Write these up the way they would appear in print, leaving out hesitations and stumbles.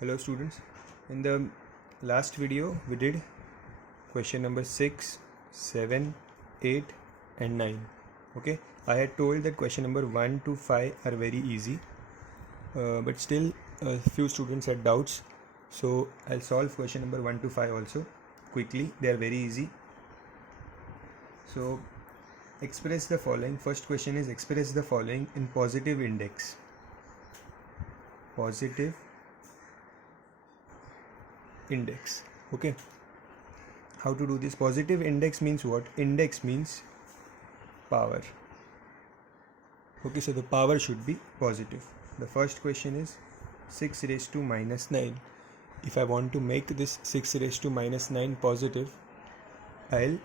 Hello students, in the last video we did question number 6, 7, 8 and 9. Okay, I had told that question number 1 to 5 are very easy, but still a few students had doubts, so I'll solve question number 1 to 5 also quickly. They are very easy. So express the following. First question is express the following in positive index. Positive index. Okay, how to do this? Positive index means what? Index means power. Okay, so the power should be positive. The first question is 6 raised to minus 9. If I want to make this 6 raised to minus 9 positive, I'll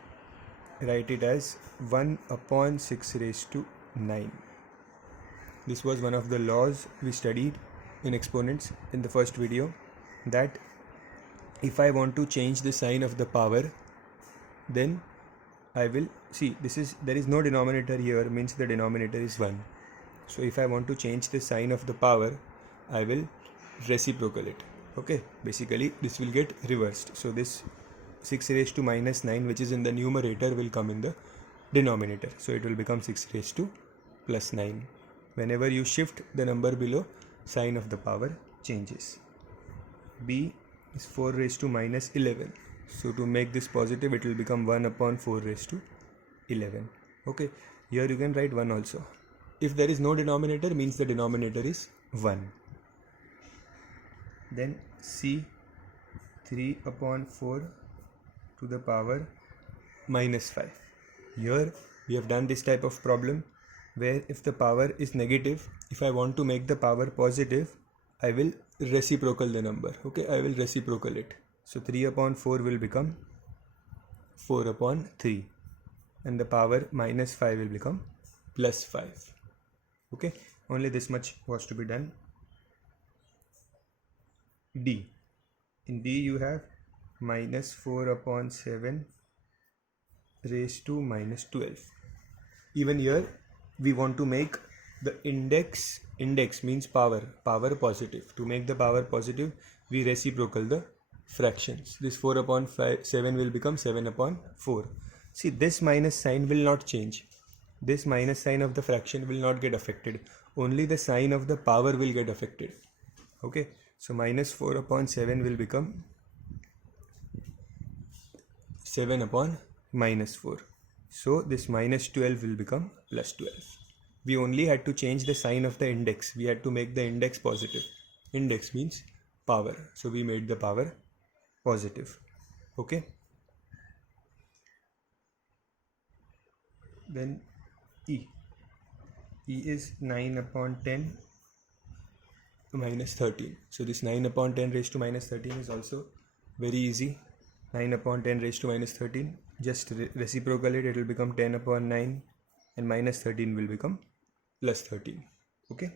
write it as 1 upon 6 raised to 9. This was one of the laws we studied in exponents in the first video, that if I want to change the sign of the power, then I will see there is no denominator here, means the denominator is 1. So if I want to change the sign of the power, I will reciprocal it. Okay, basically this will get reversed. So this 6 raised to minus 9, which is in the numerator, will come in the denominator. So it will become 6 raised to plus 9. Whenever you shift the number below, sign of the power changes. B is 4 raised to minus 11. So to make this positive, it will become 1 upon 4 raised to 11. Okay, here you can write 1 also. If there is no denominator, means the denominator is 1. Then C, 3 upon 4 to the power minus 5. Here we have done this type of problem where if the power is negative, if I want to make the power positive, I will reciprocal the number. Okay, I will reciprocal it. So 3 upon 4 will become 4 upon 3, and the power minus 5 will become plus 5. Okay, only this much was to be done. D. In D you have minus 4 upon 7 raised to minus 12. Even here we want to make the index means power positive. To make the power positive, we reciprocal the fractions. This 4 upon 7 will become 7 upon 4. See, this minus sign will not change. This minus sign of the fraction will not get affected. Only the sign of the power will get affected. Okay, so minus 4 upon 7 will become 7 upon minus 4. So this minus 12 will become plus 12. We only had to change the sign of the index. We had to make the index positive. Index means power. So we made the power positive. Okay. Then E. E is 9 upon 10 to minus 13. So this 9 upon 10 raised to minus 13 is also very easy. 9 upon 10 raised to minus 13. Just reciprocal it. It will become 10 upon 9, and minus 13 will become plus 13. Okay.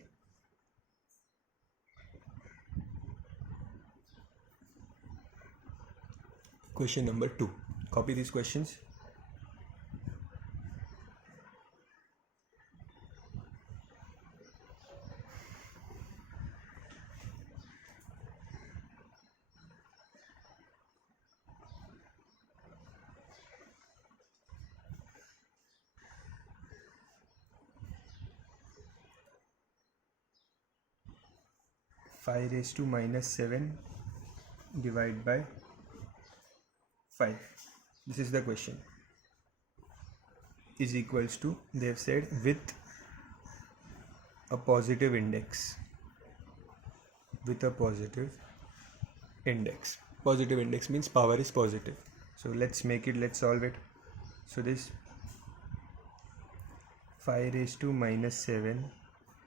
Question number 2. Copy these questions. Five raised to minus 7 divided by 5. This is the question. Is equals to, they have said, with a positive index. With a positive index. Positive index means power is positive. So let's solve it. So this 5 raised to minus 7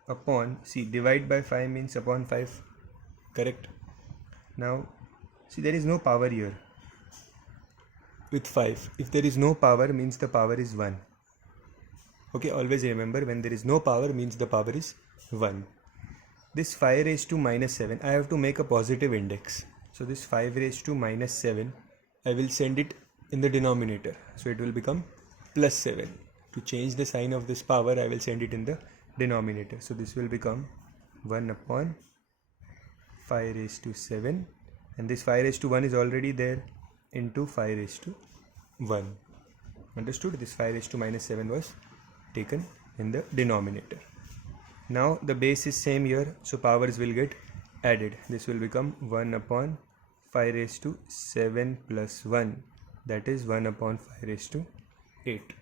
upon, see, divide by 5 means upon 5, correct? Now see, there is no power here with 5. If there is no power, means the power is 1. Okay, always remember, when there is no power, means the power is 1. This 5 raised to minus 7, I have to make a positive index. So this 5 raised to minus 7, I will send it in the denominator. So it will become plus 7. To change the sign of this power, I will send it in the denominator. So this will become 1 upon 5 raised to 7, and this 5 raised to 1 is already there, into 5 raised to 1. Understood? This 5 raised to minus 7 was taken in the denominator. Now the base is same here, so powers will get added. This will become 1 upon 5 raised to 7 plus 1, that is 1 upon 5 raised to 8.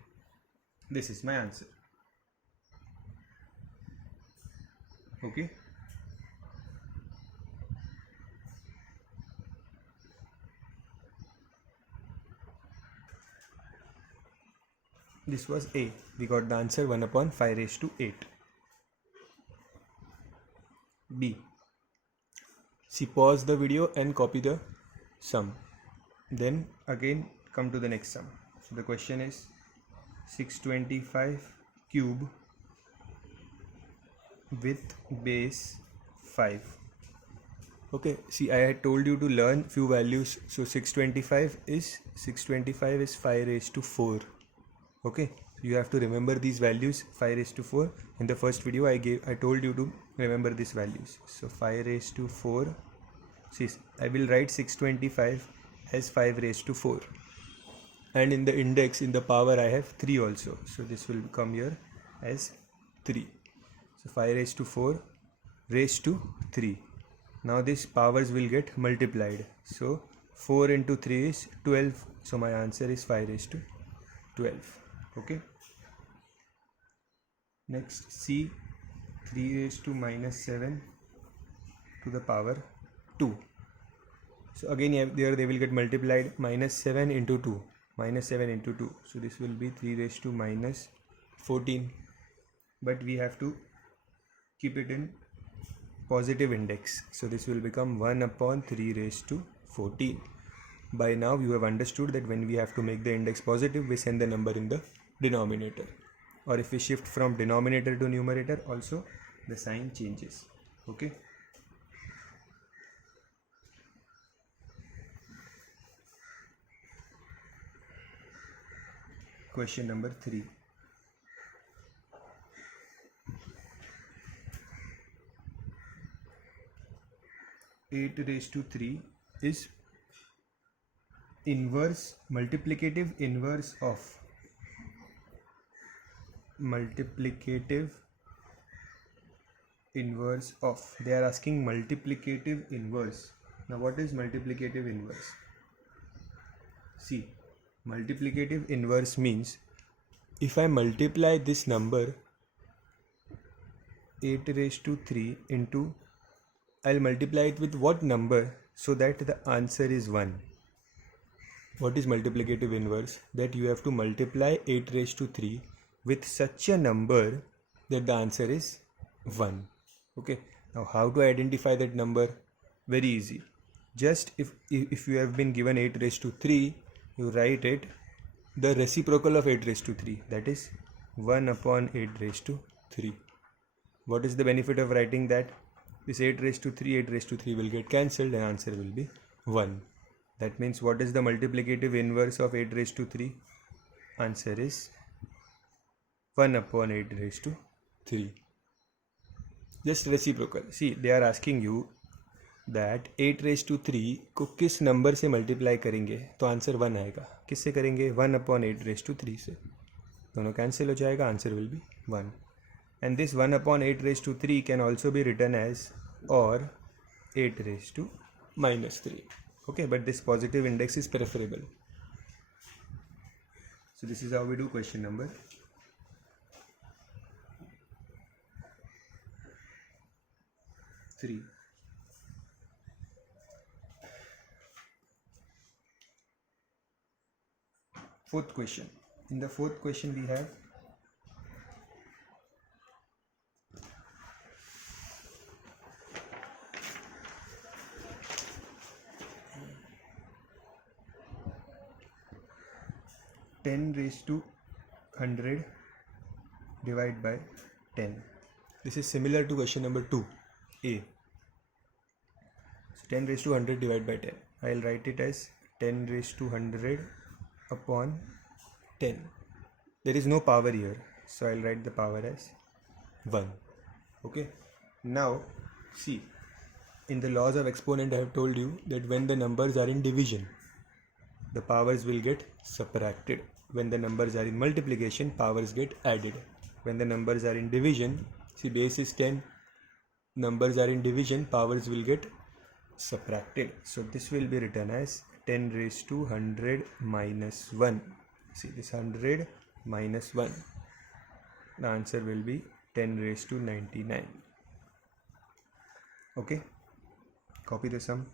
This is my answer. Okay. This was A. We got the answer 1 upon 5 raised to 8. B. See, pause the video and copy the sum. Then again come to the next sum. So the question is 625 cube with base 5. Okay, see, I had told you to learn few values. So 625 is 5 raised to 4. Okay, you have to remember these values. 5 raised to 4. In the first video I told you to remember these values. So 5 raised to 4. See, I will write 625 as 5 raised to 4, and in the index, in the power, I have 3 also, so this will come here as 3. So 5 raised to 4 raised to 3. Now these powers will get multiplied, so 4 into 3 is 12, so my answer is 5 raised to 12. Okay, next C, 3 raised to minus 7 to the power 2. So again there they will get multiplied, minus 7 into 2, minus 7 into 2, so this will be 3 raised to minus 14, but we have to keep it in positive index, so this will become 1 upon 3 raised to 14. By now you have understood that when we have to make the index positive, we send the number in the denominator, or if we shift from denominator to numerator, also the sign changes. Okay. Question number 3. Eight raised to 3 is inverse, multiplicative inverse of they are asking multiplicative inverse. Now what is multiplicative inverse? See, multiplicative inverse means if I multiply this number 8 raised to 3 into, I'll multiply it with what number so that the answer is 1. What is multiplicative inverse? That you have to multiply 8 raised to 3 with such a number that the answer is 1. Okay, now how to identify that number? Very easy. Just if you have been given 8 raised to 3, you write it the reciprocal of 8 raised to 3, that is 1 upon 8 raised to 3. What is the benefit of writing that? This 8 raised to 3 will get cancelled and answer will be 1. That means what is the multiplicative inverse of 8 raised to 3? Answer is 1 upon 8 raised to 3. Just reciprocal. See, they are asking you that 8 raised to 3 को किस number से multiply करेंगे तो answer 1 आएगा. किससे करेंगे? 1 upon 8 raised to 3 से. दोनों कैंसिल हो जाएगा, answer will be 1. And this 1 upon 8 raised to 3 can also be written as or 8 raised to minus 3. Okay, but this positive index is preferable. So this is how we do question number 3. Fourth question. In the fourth question we have ten raised to 100 divided by 10. This is similar to question number 2a. So 10 raised to 100 divided by 10. I will write it as 10 raised to 100 upon 10. There is no power here, so I will write the power as 1. Okay. Now See, in the laws of exponent I have told you that when the numbers are in division, the powers will get subtracted. When the numbers are in multiplication, powers get added. When the numbers are in division, see, base is 10, numbers are in division, powers will get subtracted. So this will be written as 10 raised to 100 minus 1. See, this 100 minus 1. The answer will be 10 raised to 99. Okay, copy the sum.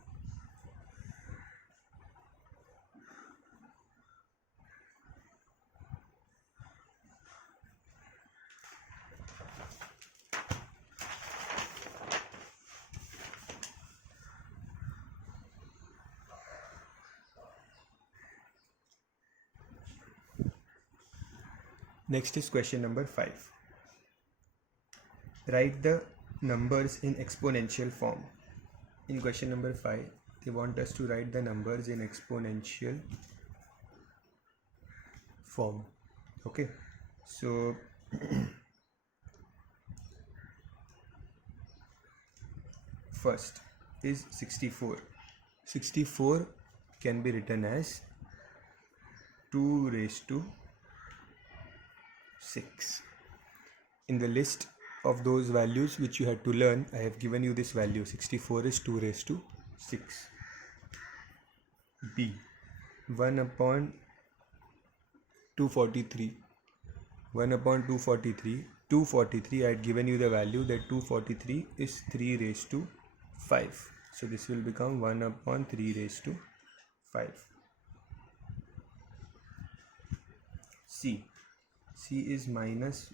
Next is question number 5. Write the numbers in exponential form. In question number 5, they want us to write the numbers in exponential form. Okay, so first is 64. 64 can be written as 2 raised to 6. In the list of those values which you had to learn, I have given you this value. 64 is 2 raised to 6. B, 1 upon 243. 1 upon 243. 243, I had given you the value that 243 is 3 raised to 5. So this will become 1 upon 3 raised to 5. C. C is minus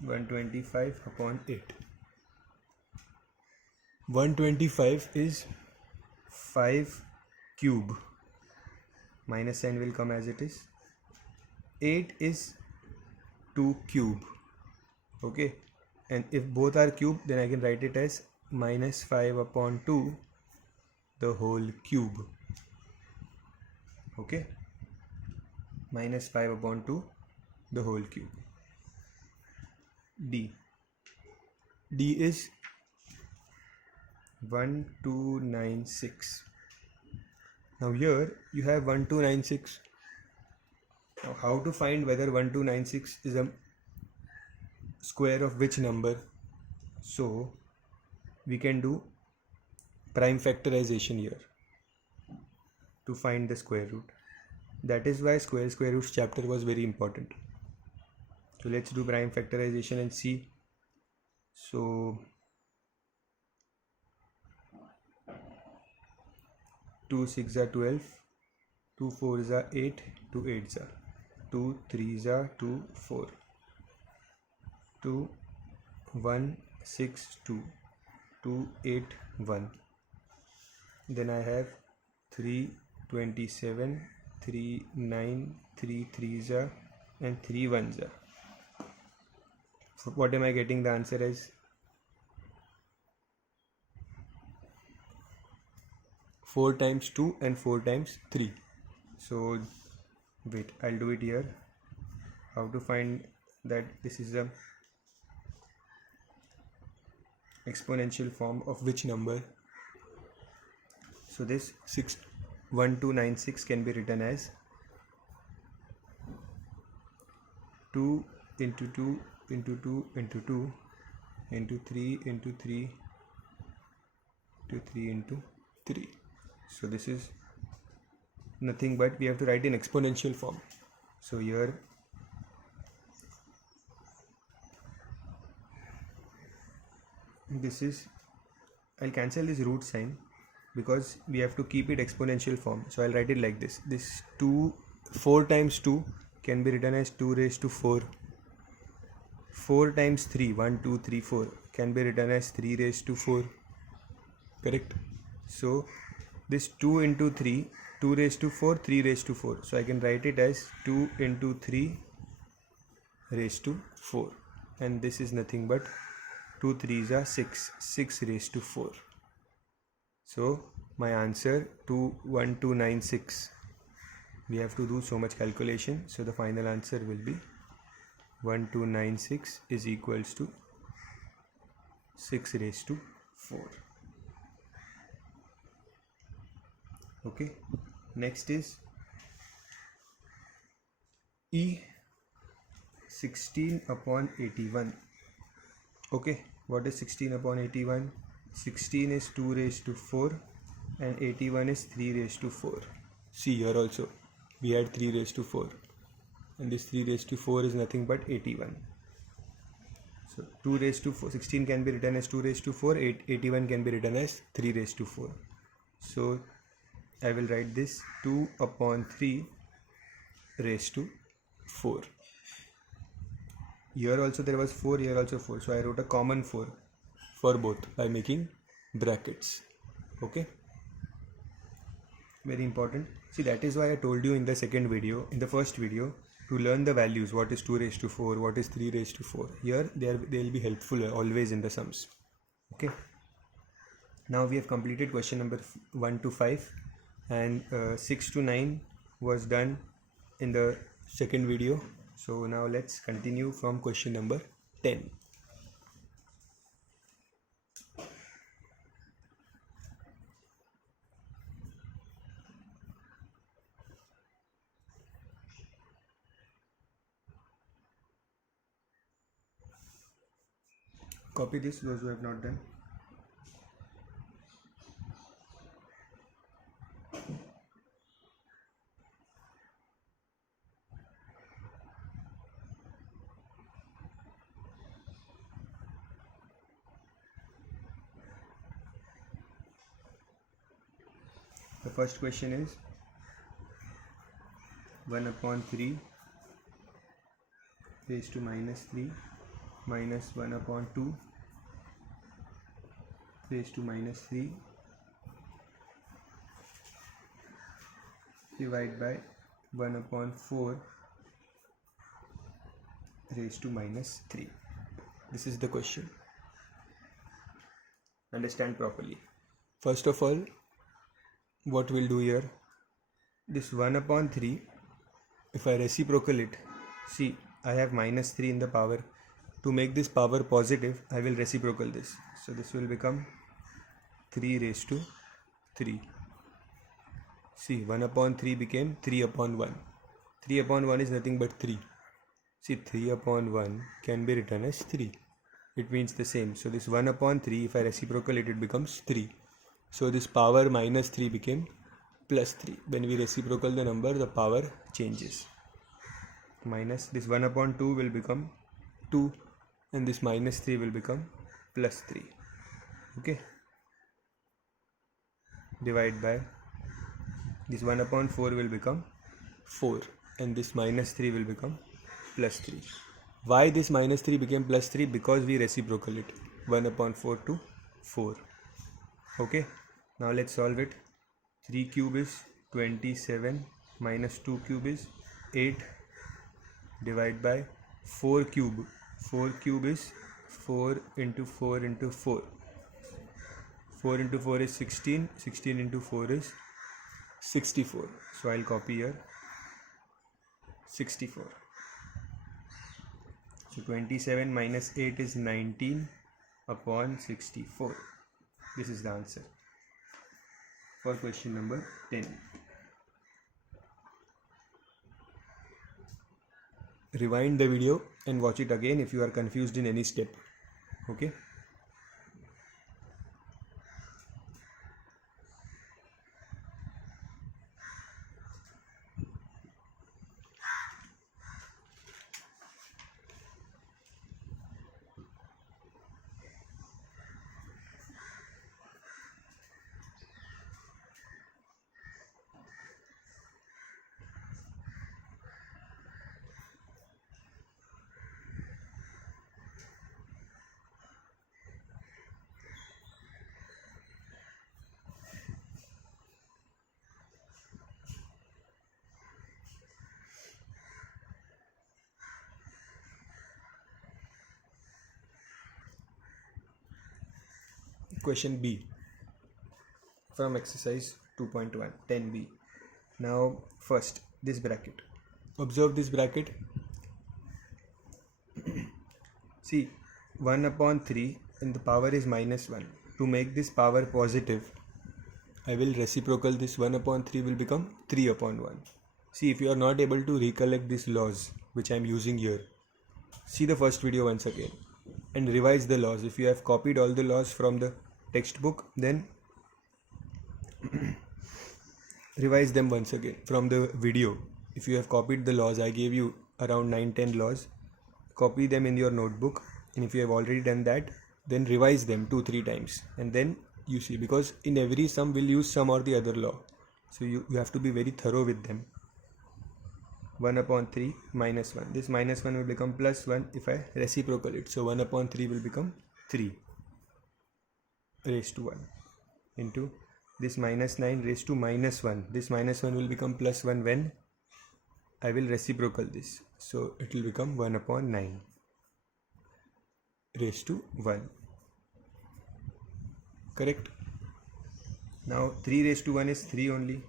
125 upon 8. 125 is 5 cube. Minus sign will come as it is. 8 is 2 cube. Okay. And if both are cube, then I can write it as minus 5 upon 2 the whole cube. Okay. Minus 5 upon 2 the whole cube. D. D is 1296. Now here you have 1296. Now how to find whether 1296 is a square of which number? So we can do prime factorization here to find the square root. That is why square roots chapter was very important. So let's do prime factorization and see. So 2 6 are 12, 2 4 are 8, 2 8 are 2 3 are 2 4, 2 1 6 2, 2 8 1. Then I have 3 27, 3 9, 3 3s are and 3 1s are. What am I getting the answer as? 4 times 2 and 4 times 3. So wait, I'll do it here. How to find that this is a exponential form of which number? So this 1296 can be written as 2 into 2 into 2 into 2 into 3 into 3 to 3 into 3. So this is nothing but we have to write in exponential form. So here this is, I'll cancel this root sign because we have to keep it exponential form. So I'll write it like this. This 4 times 2 can be written as 2 raised to 4. 4 times 3, 1 2 3 4 can be written as 3 raised to 4. Correct? So this 2 into 3, 2 raised to 4, 3 raised to 4. So I can write it as 2 into 3 raised to 4. And this is nothing but 2 3s are 6, 6 raised to 4. So my answer 1296. We have to do so much calculation. So the final answer will be 1296 is equals to 6 raised to 4. Okay, next is E 16 upon 81. Okay, what is 16 upon 81? 16 is 2 raised to 4 and 81 is 3 raised to 4. See, here also we had 3 raised to 4 and this 3 raised to 4 is nothing but 81. So 2 raised to 4, 16 can be written as 2 raised to 4, 81 can be written as 3 raised to 4. So I will write this 2 upon 3 raised to 4. Here also there was 4, here also 4. So I wrote a common 4 for both by making brackets. Okay. Very important. See, that is why I told you in the first video, to learn the values. What is 2 raised to 4? What is 3 raised to 4? Here they will be helpful always in the sums. Okay. Now we have completed question number 1 to 5 and 6 to 9 was done in the second video. So now let's continue from question number 10. Copy this, those who have not done. The first question is 1 upon 3 raised to minus 3 minus 1 upon 2 raised to minus 3 divided by 1 upon 4 raised to minus 3. This is the question. Understand properly. First of all, what we'll do here, this 1 upon 3, if I reciprocal it, see, I have minus 3 in the power. To make this power positive, I will reciprocal this. So this will become 3 raised to 3. See, 1 upon 3 became 3 upon 1. 3 upon 1 is nothing but 3. See, 3 upon 1 can be written as 3. It means the same. So this 1 upon 3, if I reciprocal it, it becomes 3. So this power minus 3 became plus 3. When we reciprocal the number, the power changes. Minus this 1 upon 2 will become 2 and this minus 3 will become plus 3. Okay. Divide by this 1 upon 4 will become 4 and this minus 3 will become plus 3. Why this minus 3 became plus 3? Because we reciprocal it. 1 upon 4 to 4. Okay. Now let's solve it. 3 cube is 27 minus 2 cube is 8 divided by 4 cube. 4 cube is 4 into 4 into 4. 4 into 4 is 16. 16 into 4 is 64. So I'll copy here 64. So 27 minus 8 is 19 upon 64. This is the answer for question number 10. Rewind the video and watch it again if you are confused in any step. Okay. Question B from exercise 2.1 10B. Now first this bracket. Observe this bracket. See, 1 upon 3 and the power is minus 1. to make this power positive, I will reciprocal this 1 upon 3 will become 3 upon 1. See, if you are not able to recollect these laws which I am using here, see the first video once again and revise the laws. If you have copied all the laws from the textbook, then revise them once again from the video. If you have copied the laws, I gave you around 9-10 laws, copy them in your notebook, and if you have already done that, then revise them 2-3 times, and then you see, because in every sum we'll use some or the other law, so you have to be very thorough with them. 1 upon 3 minus 1, this minus 1 will become plus 1 if I reciprocal it, so 1 upon 3 will become 3 raised to 1 into this minus 9 raised to minus 1, this minus 1 will become plus 1 when I will reciprocal this, so it will become 1 upon 9 raised to 1. Correct? Now 3 raised to 1 is 3 only,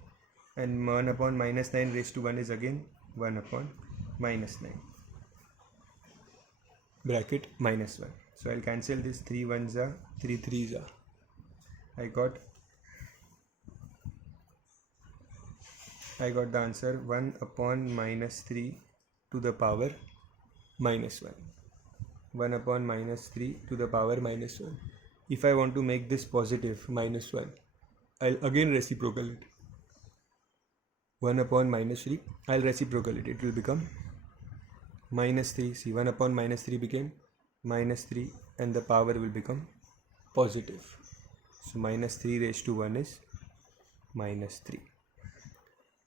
and 1 upon minus 9 raised to 1 is again 1 upon minus 9 bracket minus 1. So I'll cancel this, 3 1s are 3 3s are. I got the answer 1 upon minus 3 to the power minus 1. 1 upon minus 3 to the power minus 1. If I want to make this positive minus 1, I'll again reciprocal it. 1 upon minus 3, I'll reciprocal it. It will become minus 3. See, 1 upon minus 3 became minus 3 and the power will become positive. So minus 3 raised to 1 is minus 3.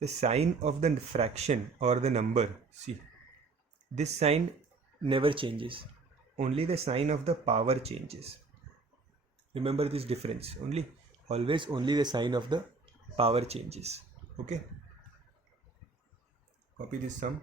The sign of the fraction or the number, see, this sign never changes. Only the sign of the power changes. Remember this difference. Always only the sign of the power changes. Okay. Copy this sum.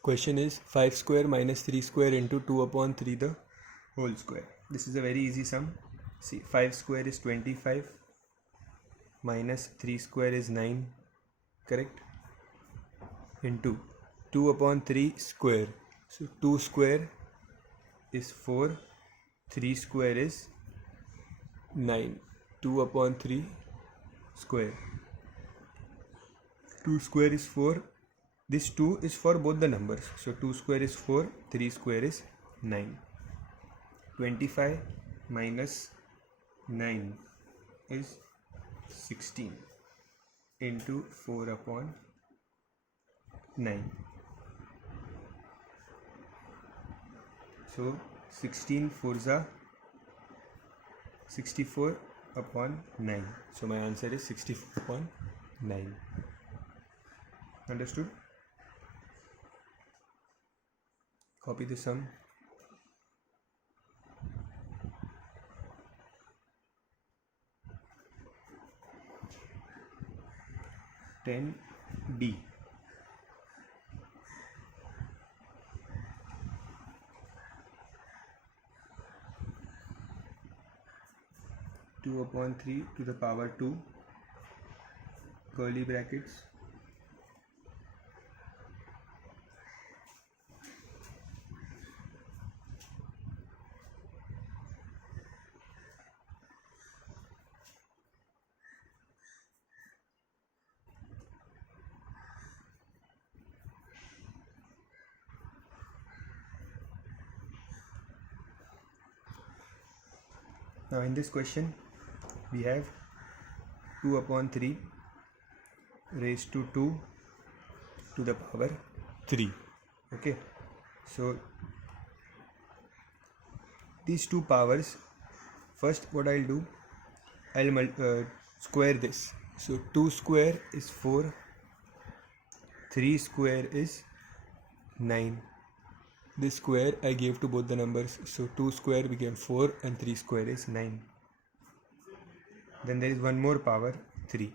Question is 5 square minus 3 square into 2 upon 3 the whole square. This is a very easy sum. See, 5 square is 25 minus 3 square is 9, correct, into 2 upon 3 square. So 2 square is 4, 3 square is 9. 2 upon 3 square. 2 square is 4. This 2 is for both the numbers. So 2 square is 4, 3 square is 9. 25 minus 9 is 16 into 4 upon 9. So 16 4s are 64 upon 9. So my answer is 64 upon 9. Understood? Copy the sum. D. 2 upon 3 to the power 2, curly brackets, now in this question we have 2 upon 3 raised to 2 to the power 3. Okay, so these two powers, first what I'll do, I'll square this. So 2 square is 4, 3 square is 9. This square I gave to both the numbers, so 2 square became 4 and 3 square is 9. Then there is one more power, 3.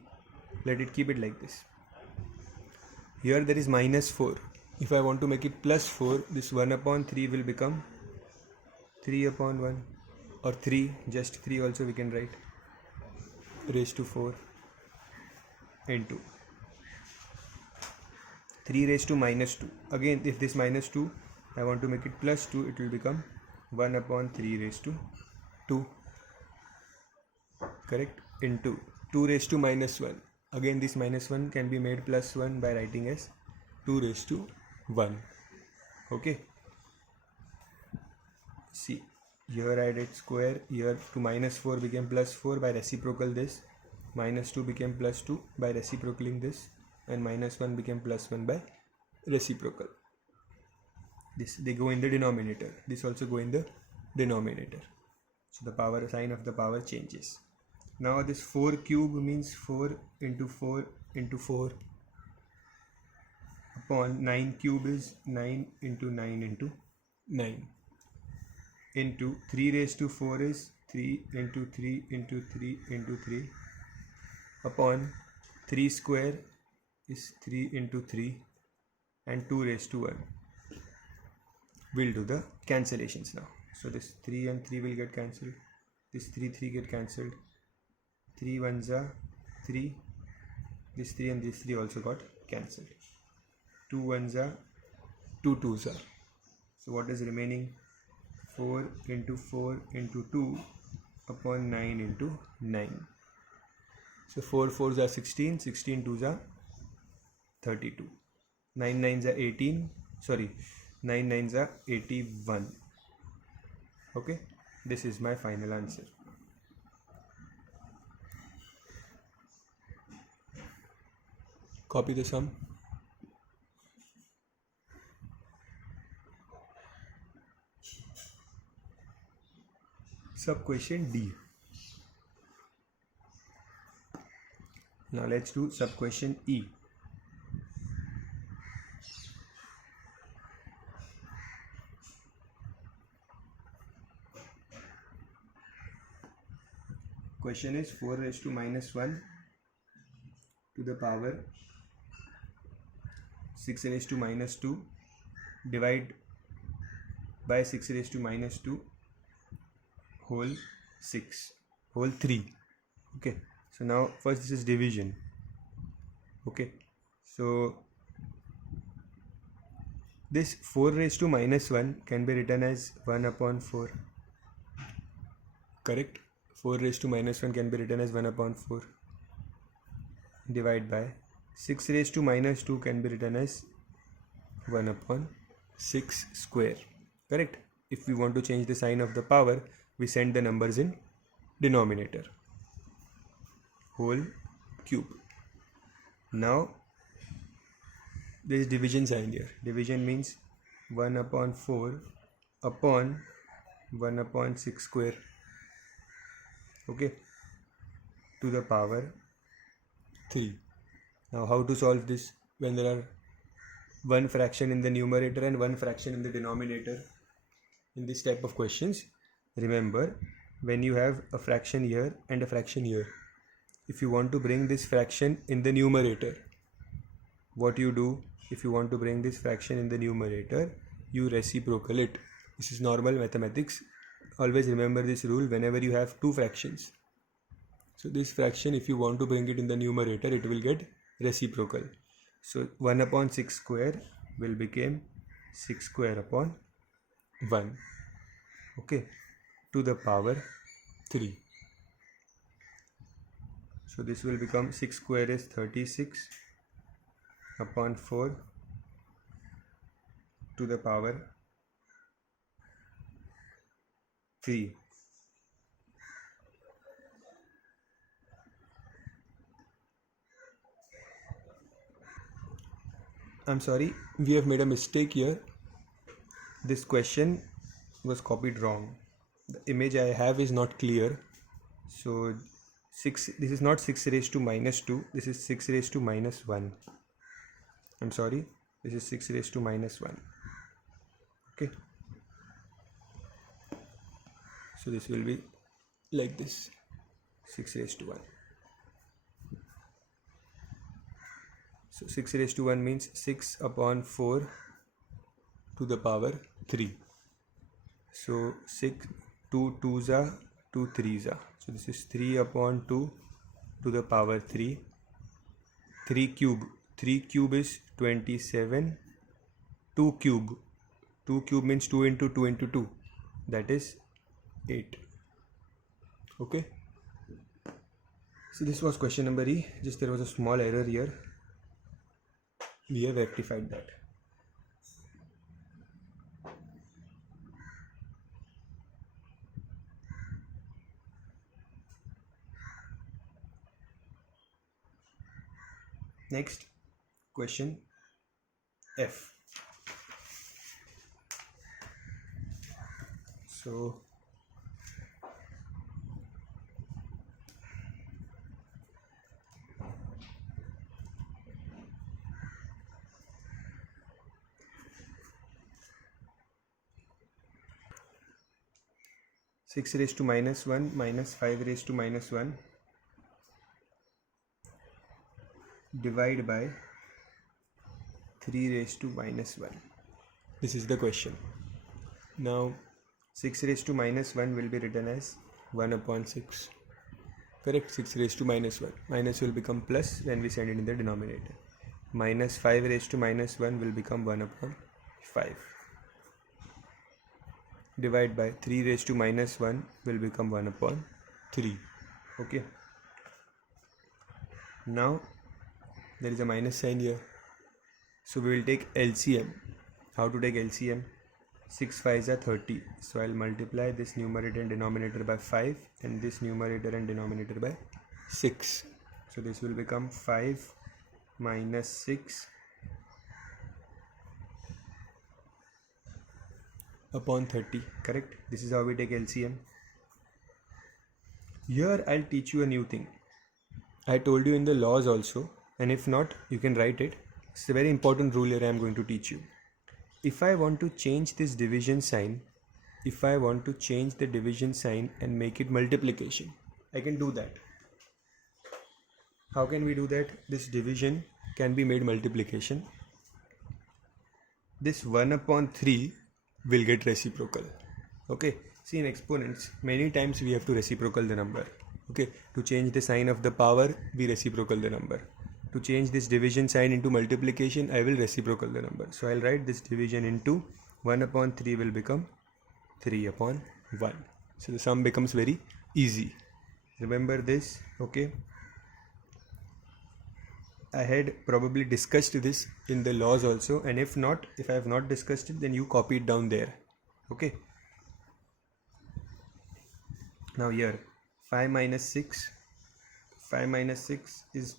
Let it keep it like this. Here there is minus 4. If I want to make it plus 4, this 1 upon 3 will become 3 upon 1, or 3, just 3 also we can write, raised to 4 into 3 raised to minus 2. Again, if this minus 2, I want to make it plus 2, it will become 1 upon 3 raised to 2. Correct? Into 2 raised to minus 1. Again, this minus 1 can be made plus 1 by writing as 2 raised to 1. Okay? See, here I did square, here to minus 4 became plus 4 by reciprocal this, minus 2 became plus 2 by reciprocaling this, and minus 1 became plus 1 by reciprocal. This, they go in the denominator, this also go in the denominator. So the power sign of the power changes. Now this 4 cube means 4 into 4 into 4 upon 9 cube is 9 into 9 into 9 into 3 raised to 4 is 3 into 3 into 3 into 3 upon 3 square is 3 into 3 and 2 raised to 1. We'll do the cancellations now. So this 3 and 3 will get cancelled. This 3 get cancelled. 3 ones are 3. This 3 and this 3 also got cancelled. 2 ones are 2 twos are. So what is remaining? 4 into 4 into 2 upon 9 into 9. So 4 fours are 16, 16 twos are 32. 9 nines are 18, sorry, 9 nines are 81. Okay, this is my final answer. Copy the sum. Sub question D. Now let's do sub question E. Question is 4 raised to minus 1 to the power 6 raised to minus 2 divide by 6 raised to minus 2 whole 6 whole 3. Okay, so now first this is division. Okay, so this 4 raised to minus 1 can be written as 1 upon 4. Correct? 4 raised to minus 1 can be written as 1 upon 4. Divide by 6 raised to minus 2 can be written as 1 upon 6 square. Correct? If we want to change the sign of the power, we send the numbers in denominator. Whole cube. Now there is division sign here. Division means 1 upon 4 upon 1 upon 6 square. Okay, to the power 3. Now how to solve this when there are one fraction in the numerator and one fraction in the denominator in this type of questions? Remember, when you have a fraction here and a fraction here, if you want to bring this fraction in the numerator, what you do? If you want to bring this fraction in the numerator, you reciprocal it. This is normal mathematics. Always remember this rule whenever you have two fractions. So this fraction, if you want to bring it in the numerator, it will get reciprocal. So 1 upon 6 square will become 6 square upon 1. Okay, to the power 3. So this will become 6 square is 36 upon 4 to the power 3. I'm sorry, we have made a mistake here. This question was copied wrong. The image I have is not clear. So 6, this is not 6 raised to minus 2, this is 6 raised to minus 1. I'm sorry, this is 6 raised to minus 1. Okay, so this will be like this, 6 raised to 1. So 6 raised to 1 means 6 upon 4 to the power 3. So 6, 2 2s are 2 3s are. So this is 3 upon 2 to the power 3. 3 cube. 3 cube is 27. 2 cube. 2 cube means 2 into 2 into 2. That is 8. Okay. So this was question number E. Just there was a small error here. We have rectified that. Next question F. So six raised to minus 1 minus 5 raised to minus 1 divide by 3 raised to minus 1. This is the question. Now 6 raised to minus 1 will be written as 1 upon 6. Correct? 6 raised to minus 1. Minus will become plus when we send it in the denominator. Minus 5 raised to minus 1 will become 1 upon 5. Divide by 3 raised to minus 1 will become 1 upon 3. Okay. Now there is a minus sign here. So we will take LCM. How to take LCM? 6 5s are 30. So I'll multiply this numerator and denominator by 5 and this numerator and denominator by 6. So this will become 5 minus 6 upon 30. Correct? This is how we take LCM. Here I'll teach you a new thing. I told you in the laws also, and if not, you can write it. It's a very important rule here I am going to teach you. If I want to change this division sign, if I want to change the division sign and make it multiplication, I can do that. How can we do that? This division can be made multiplication. This 1 upon 3 will get reciprocal. Okay, see, in exponents many times we have to reciprocal the number. Okay, to change the sign of the power, we reciprocal the number. To change this division sign into multiplication, I will reciprocal the number. So I'll write this division into 1 upon 3 will become 3 upon 1. So the sum becomes very easy. Remember this. Okay, I had probably discussed this in the laws also, and if not, if I have not discussed it, then you copy it down there. Okay. Now here 5 minus 6. 5 minus 6 is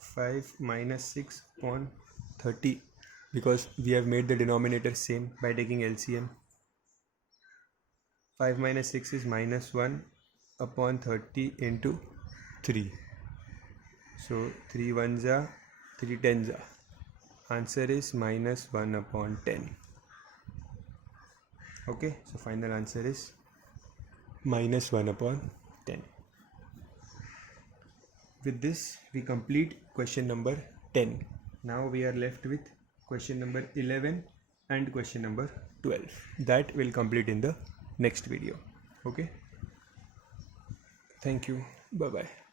5 minus 6 upon 30, because we have made the denominator same by taking LCM. 5 minus 6 is minus 1 upon 30 into 3. So 3 1s are 3 10s are. Answer is minus 1 upon 10. Okay, so final answer is minus 1 upon 10. With this, we complete question number 10. Now we are left with question number 11 and question number 12. That will complete in the next video. Okay. Thank you. Bye-bye.